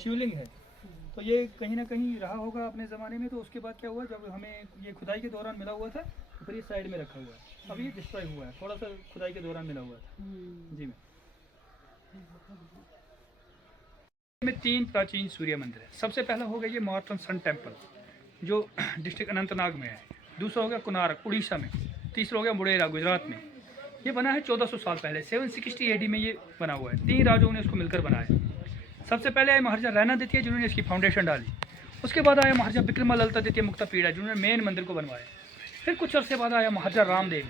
शिवलिंग है। तो ये कहीं ना कहीं रहा होगा अपने ज़माने में। तो उसके बाद क्या हुआ, जब हमें ये खुदाई के दौरान मिला हुआ था तो फिर ये साइड में रखा हुआ है। अब ये डिस्ट्रॉय हुआ है, थोड़ा सा खुदाई के दौरान मिला हुआ था। जी मैम। में 3 प्राचीन सूर्य मंदिर है। सबसे पहला हो गया ये मार्टन सन टेम्पल जो डिस्ट्रिक्ट अनंतनाग में है। दूसरा हो गया कोणार्क उड़ीसा में। तीसरा हो गया मुडेरा गुजरात में। ये बना है 1400 साल पहले, 760 AD में ये बना हुआ है। 3 राजाओं ने इसको मिलकर बनाया। सबसे पहले आए महाराजा रैना द्वितीय जिन्होंने इसकी फाउंडेशन डाली। उसके बाद आया महाराजा विक्रमादित्य द्वितीय मुक्तापीड़ा जिन्होंने मेन मंदिर को बनवाया। फिर कुछ अर्से बाद आया महाराजा रामदेव।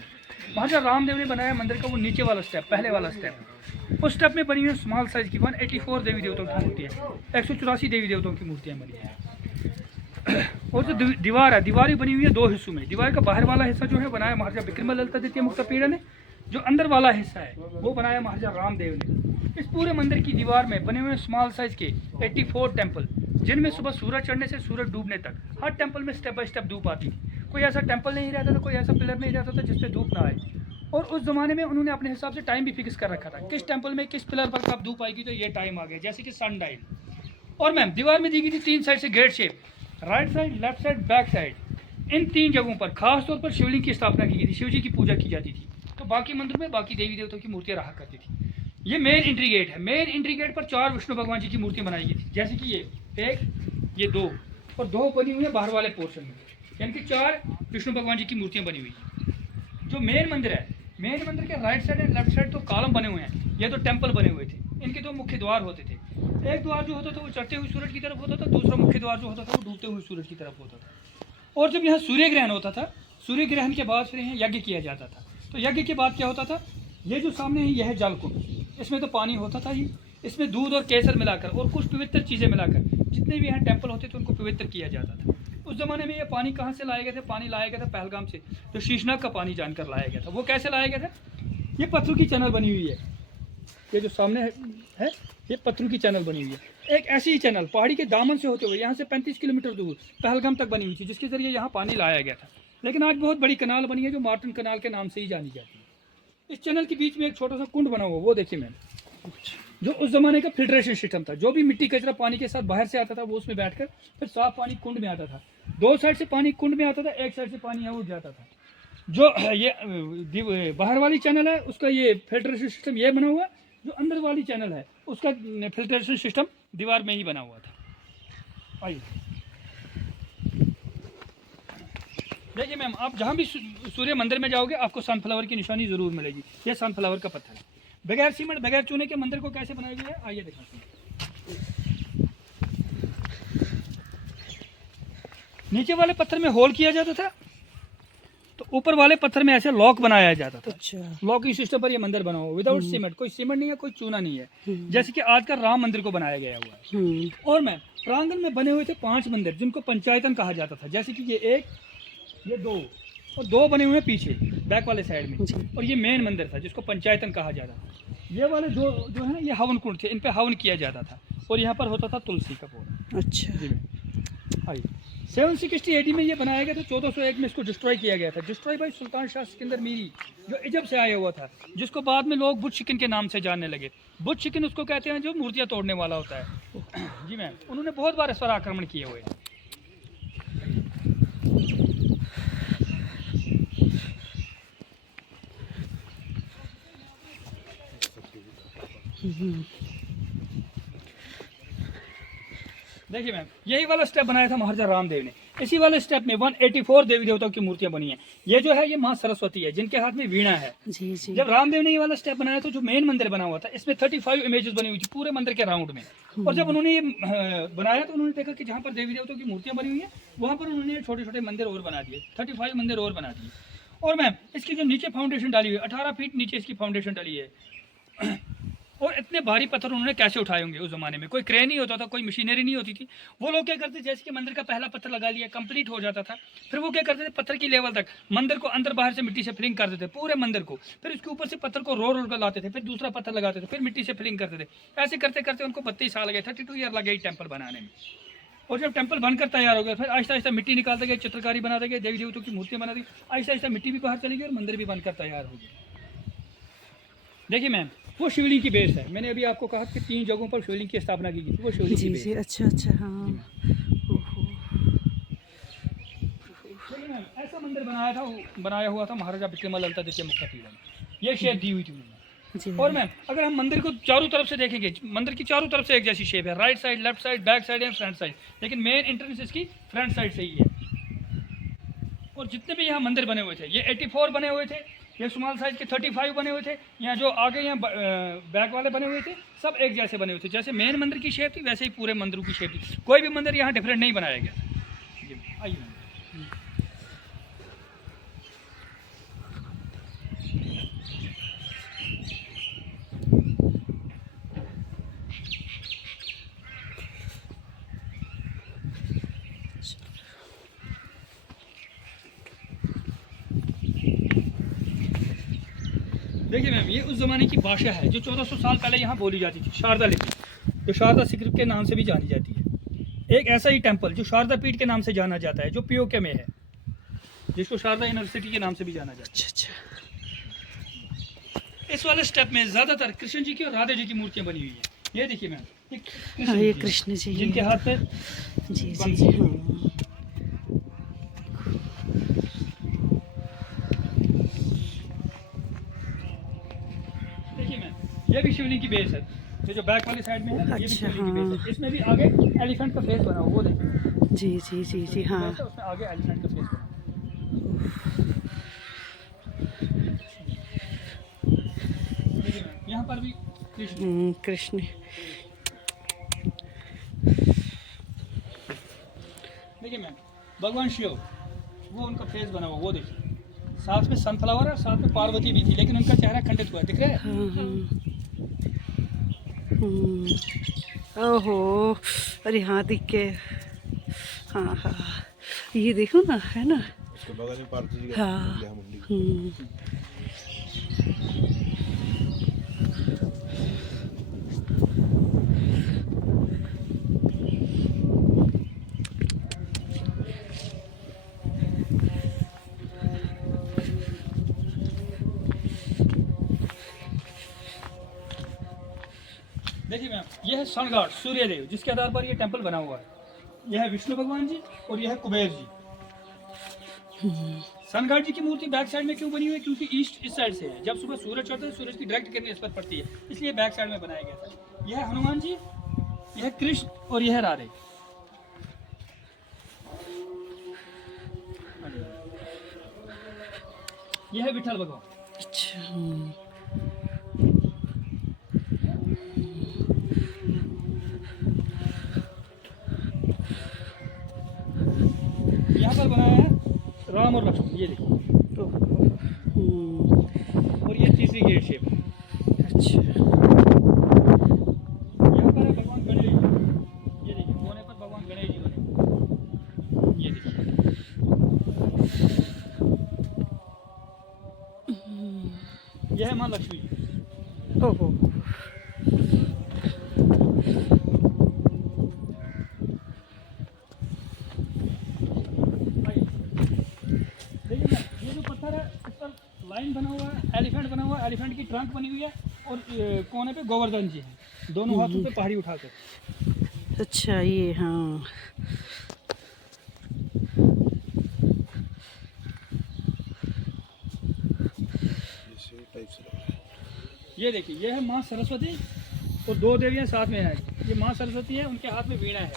महाराजा रामदेव ने बनाया मंदिर का वो नीचे वाला स्टेप, पहले वाला स्टेप। उस स्टेप में बनी हुई स्मॉल साइज की 184 देवी देवताओं की मूर्ति है, 184 देवी देवताओं की मूर्तियाँ बनी हैं। और जो दीवार है, दीवार ही बनी हुई है 2 हिस्सों में। दीवार का बाहर वाला हिस्सा जो है बनाया महाराजा विक्रमादित्य द्वितीय मुक्तापीड़ा ने, जो अंदर वाला हिस्सा है वो बनाया महाराजा रामदेव ने। इस पूरे मंदिर की दीवार में बने हुए स्मॉल साइज के 84 टेम्पल, जिनमें सुबह सूरज चढ़ने से सूरज डूबने तक हर टेम्पल में स्टेप बाय स्टेप धूप आती थी। कोई ऐसा टेम्पल नहीं रहता था, कोई ऐसा पिलर नहीं रहता था जिसपे धूप ना आए। और उस ज़माने में उन्होंने अपने हिसाब से टाइम भी फिक्स कर रखा था, किस टेम्पल में किस पिलर पर कब धूप आएगी तो ये टाइम आ गया, जैसे कि सन डायल। और मैम दीवार में दी गई थी 3 साइड से gate shape, right side, left side, back side. इन 3 जगहों पर खास तौर पर शिवलिंग की स्थापना की गई थी, शिव जी की पूजा की जाती थी। तो बाकी मंदिर में बाकी देवी देवताओं की मूर्तियाँ रहा करती थी। ये मेन एंट्री गेट है। मेन एंट्री गेट पर 4 विष्णु भगवान जी की मूर्ति बनाई गई थी, जैसे कि ये 1, ये 2 और 2 बनी हुई है बाहर वाले पोर्शन में, यानी कि 4 विष्णु भगवान जी की मूर्तियाँ बनी हुई हैं। जो मेन मंदिर है, मेन मंदिर के right side and left side तो कॉलम बने हुए हैं, ये तो टेम्पल बने हुए थे। इनके 2 मुख्य द्वार होते थे। एक द्वार जो होता था वो चढ़ते हुए सूरज की तरफ होता था, दूसरा मुख्य द्वार जो होता था वो डूबते हुए सूरज की तरफ होता था। और जब यहाँ सूर्य ग्रहण होता था, सूर्य ग्रहण के बाद फिर यहाँ यज्ञ किया जाता था। तो यज्ञ के बाद क्या होता था, ये जो सामने है यह है जल कुंड। इसमें तो पानी होता था ही, इसमें दूध और केसर मिलाकर और कुछ पवित्र चीज़ें मिलाकर जितने भी यहाँ टेम्पल होते थे उनको पवित्र किया जाता था। उस ज़माने में ये पानी कहाँ से लाया गया था, पानी लाया गया था पहलगाम से, जो शीशनाग का पानी जानकर लाया गया था। वो कैसे लाया गया था, ये पत्थरों की चैनल बनी हुई है। ये जो सामने है ये पत्थरों की चैनल बनी हुई है। एक ऐसी ही चैनल पहाड़ी के दामन से होते हुए यहाँ से 35 किलोमीटर दूर पहलगाम तक बनी हुई थी, जिसके जरिए यहाँ पानी लाया गया था। लेकिन आज बहुत बड़ी कनाल बनी है जो मार्टन कनाल के नाम से ही जानी जाती है। इस चैनल के बीच में एक छोटा सा कुंड बना हुआ, वो देखिए मैम, जो उस जमाने का फिल्ट्रेशन सिस्टम था। जो भी मिट्टी कचरा पानी के साथ बाहर से आता था वो उसमें बैठकर फिर साफ पानी कुंड में आता था। 2 साइड से पानी कुंड में आता था, एक साइड से पानी यहाँ उठ जाता था। जो ये बाहर वाली चैनल है उसका ये फिल्ट्रेशन सिस्टम ये बना हुआ, जो अंदर वाली चैनल है उसका फिल्ट्रेशन सिस्टम दीवार में ही बना हुआ था। आइए देखिए मैम, आप जहाँ भी सूर्य मंदिर में जाओगे आपको सनफ्लावर की निशानी ज़रूर मिलेगी। ये सनफ्लावर का पत्थर है। बगैर सीमेंट बगैर चूने के मंदिर को कैसे बनाया गया है आइए दिखाते हैं। नीचे वाले पत्थर में होल किया जाता था, तो ऊपर वाले पत्थर में ऐसे लॉक बनाया जाता था। अच्छा। लॉकिंग सिस्टम पर ये मंदिर बना हुआ विदाउट सीमेंट, कोई सीमेंट नहीं है, कोई चूना नहीं है, जैसे कि आज का राम मंदिर को बनाया गया हुआ है। और मैं प्रांगण में बने हुए थे 5 मंदिर जिनको पंचायतन कहा जाता था, जैसे कि ये 1, ये 2 और 2 बने हुए पीछे बैक वाले साइड में। और ये मेन मंदिर था जिसको पंचायतन कहा जाता था। ये वाले जो है ना ये हवन कुंड थे, इन पे हवन किया जाता था और यहाँ पर होता था तुलसी का पौधा। अच्छा जी। आइए 760 AD में ये बनाया गया था। 1401 में इसको डिस्ट्रॉय किया गया था, डिस्ट्रॉय बाय सुल्तान शाह सिकंदर मीरी जो इजिप्ट से आया हुआ था, जिसको बाद में लोग बुत शिकन के नाम से जानने लगे। बुत शिकन उसको कहते हैं जो मूर्तियाँ तोड़ने वाला होता है। जी मैम, उन्होंने बहुत बार इस पर आक्रमण किए हुए हैं। देखिए मैम, यही वाला स्टेप बनाया था महाराजा रामदेव ने। इसी वाले स्टेप में 184 देवी देवताओं की मूर्तियां बनी हैं। ये जो है ये माँ सरस्वती है जिनके हाथ में वीणा है। जी जी। जब रामदेव ने ये वाला स्टेप बनाया तो जो मेन मंदिर बना हुआ था इसमें 35 इमेजेस बनी हुई थी पूरे मंदिर के राउंड में। और जब उन्होंने ये बनाया तो उन्होंने देखा कि जहाँ पर देवी देवताओं की मूर्तियां बनी हुई है वहाँ पर उन्होंने छोटे छोटे मंदिर और बना दिए, 35 मंदिर और बना दिए। और मैम इसकी जो नीचे फाउंडेशन डाली हुई है 18 फीट नीचे इसकी फाउंडेशन डाली है। और इतने भारी पत्थर उन्होंने कैसे उठाए होंगे। उस जमाने में कोई क्रेन नहीं होता था, कोई मशीनरी नहीं होती थी। वो लोग क्या करते, जैसे कि मंदिर का पहला पत्थर लगा लिया, कंप्लीट हो जाता था, फिर वो क्या करते थे पत्थर की लेवल तक मंदिर को अंदर बाहर से मिट्टी से फिलिंग करते थे पूरे मंदिर को। फिर उसके ऊपर से पत्थर को रोल कर लाते थे, फिर दूसरा पत्थर लगाते थे, फिर मिट्टी से फिलिंग करते थे। ऐसे करते करते उनको 32 साल लगे, 32 ईयर लगे टेम्पल बनाने में। और जब टेम्पल बनकर तैयार हो गया फिर आहिस्ता आहिस्ता मिट्टी निकालते गए, चित्रकारी बनाते गए, देवी देवताओं की मूर्तियाँ बनाते गए, आहिस्ता आहिस्ता मिट्टी भी बाहर चली गई और मंदिर भी बनकर तैयार हो गया। देखिए मैम, वो शिवलिंग की बेस है। मैंने अभी आपको कहा कि 3 जगहों पर शिवलिंग की स्थापना की गई थी, वो शिवलिंग की जी बेस जी, है। अच्छा अच्छा, हाँ। ओहो। देखिए मैम, ऐसा मंदिर बनाया हुआ था महाराजा विक्रमादित्य ललिता द्वितीय मुक्तापीड़न में। ये शेप दी हुई थी उन्होंने। जी और मैम अगर हम मंदिर को चारों तरफ से देखेंगे, मंदिर की चारों तरफ से एक जैसी शेप है, right side, left side, back side and front side, लेकिन मेन एंट्रेंस इसकी फ्रंट साइड से ही है। और जितने भी यहाँ मंदिर बने हुए थे, ये 84 बने हुए थे, ये स्मॉल साइज के 35 बने हुए थे, यहाँ जो आगे यहाँ बैक वाले बने हुए थे, सब एक जैसे बने हुए थे। जैसे मेन मंदिर की शेप थी वैसे ही पूरे मंदिरों की शेप थी, कोई भी मंदिर यहाँ डिफरेंट नहीं बनाया गया। जी आइए मैम। देखिए मैम, ये उस ज़माने की भाषा है जो 1400 साल पहले यहाँ बोली जाती थी, शारदा लिपि, जो शारदा स्क्रिप्ट के नाम से भी जानी जाती है। एक ऐसा ही टेम्पल जो शारदा पीठ के नाम से जाना जाता है, जो पीओके में है, जिसको शारदा यूनिवर्सिटी के नाम से भी जाना जाता अच्छा अच्छा, है। इस वाले स्टेप में ज़्यादातर कृष्ण जी की और राधा जी की मूर्तियाँ बनी हुई हैं। ये देखिए मैम, हाँ ये कृष्ण जी जिनके हैं। हाथ पे जी जी बंसी जी, है। हाँ। देखिए मैम, ये भी शिवलिंग की बेस है, ये जो बैक वाली साइड में है, ये भी अच्छा, शिवलिंग की बेस हाँ। है। इसमें भी आगे एलिफेंट का फेस बना हुआ, वो देखिए। जी जी जी जी, हाँ। उसमें आगे एलिफेंट का फेस बना हुआ। देखिए मैम, यहाँ पर भी कृष्ण। कृष्ण। देखिए मैम, भगवान शिव, वो उनका फेस बना हुआ, वो देखिए। साथ में सनफ्लावर और साथ में पार्वती भी थी, लेकिन उनका चेहरा खंडित हुआ है, दिख रहा है। हाँ हाँ। ओहो, अरे हाँ दिख के, हाँ हाँ, ये देखो ना, है ना। उसके बगल में पार्वती जी का हाँ। यहाँ मुंडी। देखिए मैम, यह है सनगॉड सूर्यदेव, जिसके आधार पर यह टेंपल बना हुआ है। यह है विष्णु भगवान जी और यह है कुबेर जी। सनगॉड जी की मूर्ति बैक साइड में क्यों बनी हुई है? क्योंकि ईस्ट इस साइड से है, जब सुबह सूरज चढ़ता है सूरज की डायरेक्ट किरण इस पर पड़ती है, इसलिए बैक साइड में बनाया गया था। यह है हनुमान जी, यह है कृष्ण और यह है राधे। यह है विठल भगवान। अच्छा, यहाँ पर बनाया है राम और लक्ष्मण, ये देखिए। और ये तीसरी गेट शेप है। अच्छा, यहाँ पर है भगवान गणेश जी, ये देखिए कोने पर भगवान गणेश जी बने, ये देखिए। यह है माँ लक्ष्मी जी। ओहो, देखिए ना, ये जो पत्थर है इस पर लाइन बना हुआ है, एलिफेंट बना हुआ है, एलिफेंट की ट्रंक बनी हुई है, और कोने पे गोवर्धन जी हैं, दोनों हाथों पे पहाड़ी उठाकर। अच्छा, ये हाँ। इसी टाइप से लग रहा है। ये देखिए, ये है माँ सरस्वती और 2 देवियाँ साथ में हैं। ये माँ सरस्वती है, उनके हाथ में वीणा है।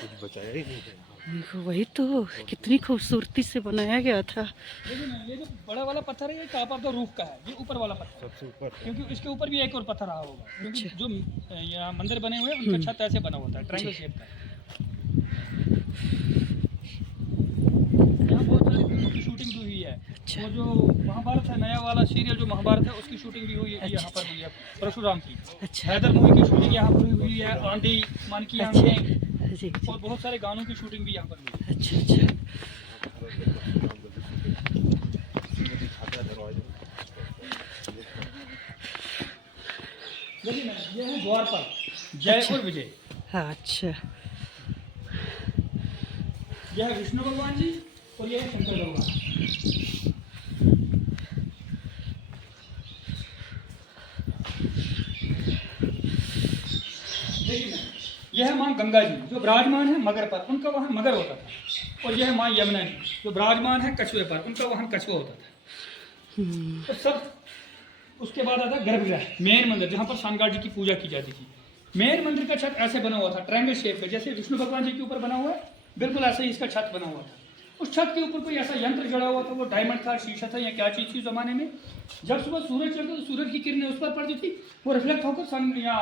कुछ बचाया ही नहीं है। देखो, वही तो, कितनी खूबसूरती से बनाया गया था। देखिए ना, ये जो बड़ा वाला पत्थर है ये टॉप ऑफ द रूफ का है, ये ऊपर वाला पत्थर, सबसे ऊपर क्योंकि इसके ऊपर भी एक और पत्थर रहा होगा, क्योंकि जो यहाँ मंदिर बने हुए हैं उनका छत ऐसे बना होता है, ट्रायंगल शेप का। यहाँ बहुत सारी फिल्मों की शूटिंग भी हुई है। वो जो महाभारत है, नया वाला सीरियल जो महाभारत है, उसकी शूटिंग भी हुई है यहाँ पर हुई है, परशुराम की। अच्छा, हैदर मूवी की शूटिंग यहाँ पर हुई है, आंधी, मन की आंखें, जी जी, और बहुत सारे गानों की शूटिंग भी यहाँ पर हुई है। अच्छा अच्छा, श्रीमती छात्रा दरवाजे। देखिए ना, ये है द्वारपाल, जय और विजय। हाँ, अच्छा, यह है विष्णु भगवान जी और यह है शंकर भगवान। देखिए ना, यह है माँ गंगा जी जो विराजमान है मगर पर, उनका वहाँ मगर होता था। और यह है माँ यमुना जी जो विराजमान है कछुए पर, उनका वहाँ कछुआ होता था। तो सब उसके बाद आता गर्भगृह, मेन मंदिर जहाँ पर शानगार जी की पूजा की जाती थी। मेन मंदिर का छत ऐसे बना हुआ था, ट्रायंगल शेप में, जैसे विष्णु भगवान जी के ऊपर बना हुआ है, बिल्कुल ऐसे ही इसका छत बना हुआ था। उस छत के ऊपर कोई ऐसा यंत्र जड़ा हुआ था, वो डायमंड था, शीशा था, या क्या चीज़ थी उस जमाने में। जब सुबह सूरज चढ़ता तो सूरज की किरणें उस पर पड़ती थी, वो रिफ्लेक्ट होकर सन या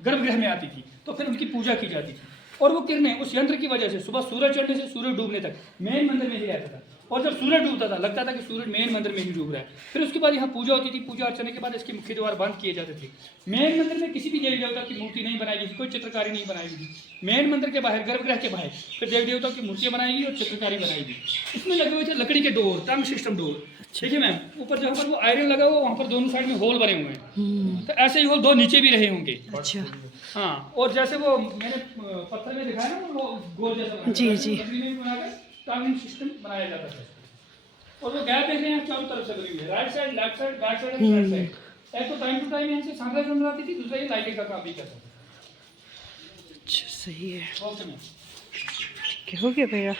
गर्भगृह में आती थी, तो फिर उनकी पूजा की जाती थी। और वो किरणें उस यंत्र की वजह से सुबह सूरज चढ़ने से सूरज डूबने तक मेन मंदिर में ही रहता था। और जब सूरज डूबता था लगता था कि सूरज मेन मंदिर में ही डूब रहा है। फिर उसके बाद यहाँ पूजा होती थी, पूजा अर्चना के बाद इसके मुख्य द्वार बंद किए जाते थे। मेन मंदिर में किसी भी देवी देवता की मूर्ति नहीं बनाई गई, कोई चित्रकारी नहीं बनाई गई। मेन मंदिर के बाहर, गर्भगृह के बाहर फिर देवी देवताओं की मूर्तियाँ बनाई गई और चित्रकारी बनाई गई। इसमें लगे हुए थे लकड़ी के डोर, टंग सिस्टम डोर। देखिए मैम, ऊपर जहाँ पर वो आयरन लगा हुआ वहाँ पर दोनों साइड में होल बने हुए हैं, तो ऐसे ही होल दो नीचे भी रहे होंगे। अच्छा। हाँ, और जैसे वो मैंने पत्थर में दिखाया ना, वो गोल जैसा बनाया, जी, जी। लकड़ी में भी बनाकर टांगिंग सिस्टम बनाया जाता है। और वो गैप देख रहे हैं चारों तरफ से बनी हुई है, right side, left side, back side and front side. एक तो टाइम टू टाइम यहाँ से सनराइज नजर आती थी, दूसरा ये लाइटिंग का काम भी करता था। अच्छा, सही है। Okay ma'am. ठीक है, हो गया भैया।